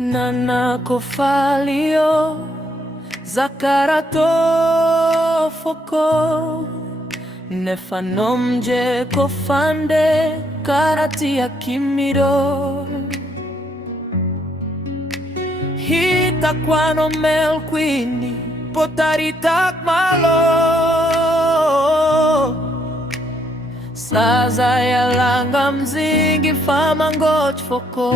Nanakofalio zakarato foko nefanomje kofande karati ya kimiro hita kwano melkwini potaritak malo saza ya langa mzingi famangoch foko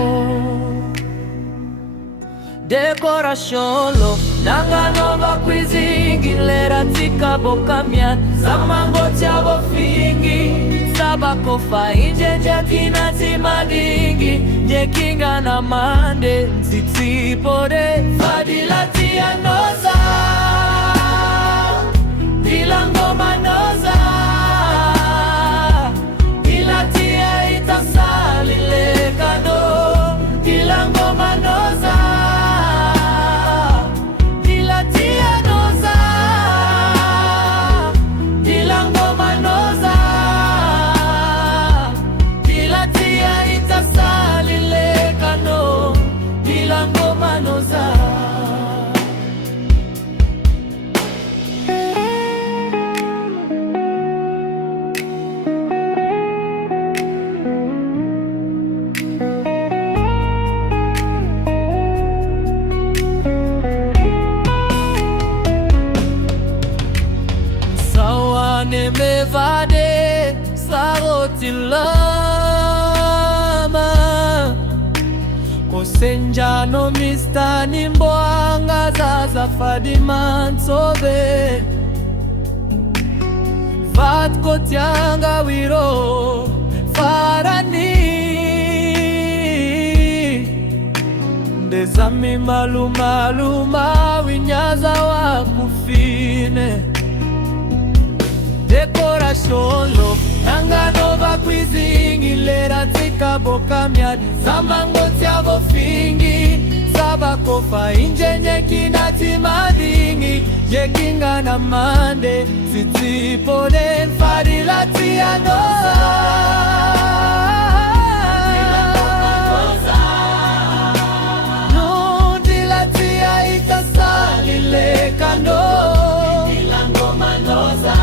decoración lo nanganova kwizingi lera tika bokamya zamango chabo fingi sabako fa inje jakina timadingi jekinga na mande nzitsipode fadilatia noza dilangoma noza ilatia itasali lekano dilangoma noza nemevade sarotilama kosenjano mistani mbwanga zaza fadimansobe vatko tyanga wiro farani ndezami malumaluma winyaza wakufine decoración lo nanganova kwizingi lera tika bokamya zamango tyabo fingi sabakofa injenye kinati madingi jekinga na mande sitsipode fadilatia noza no dilatia itasali lekano dilangoma noza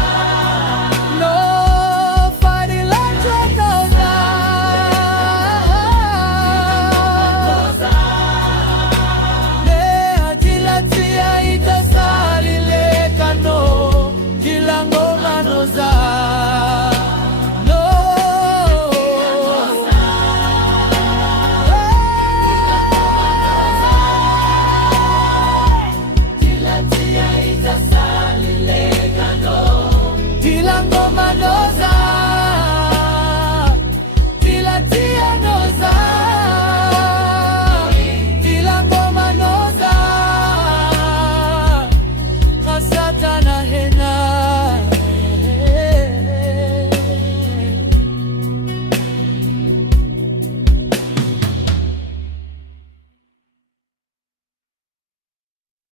Satana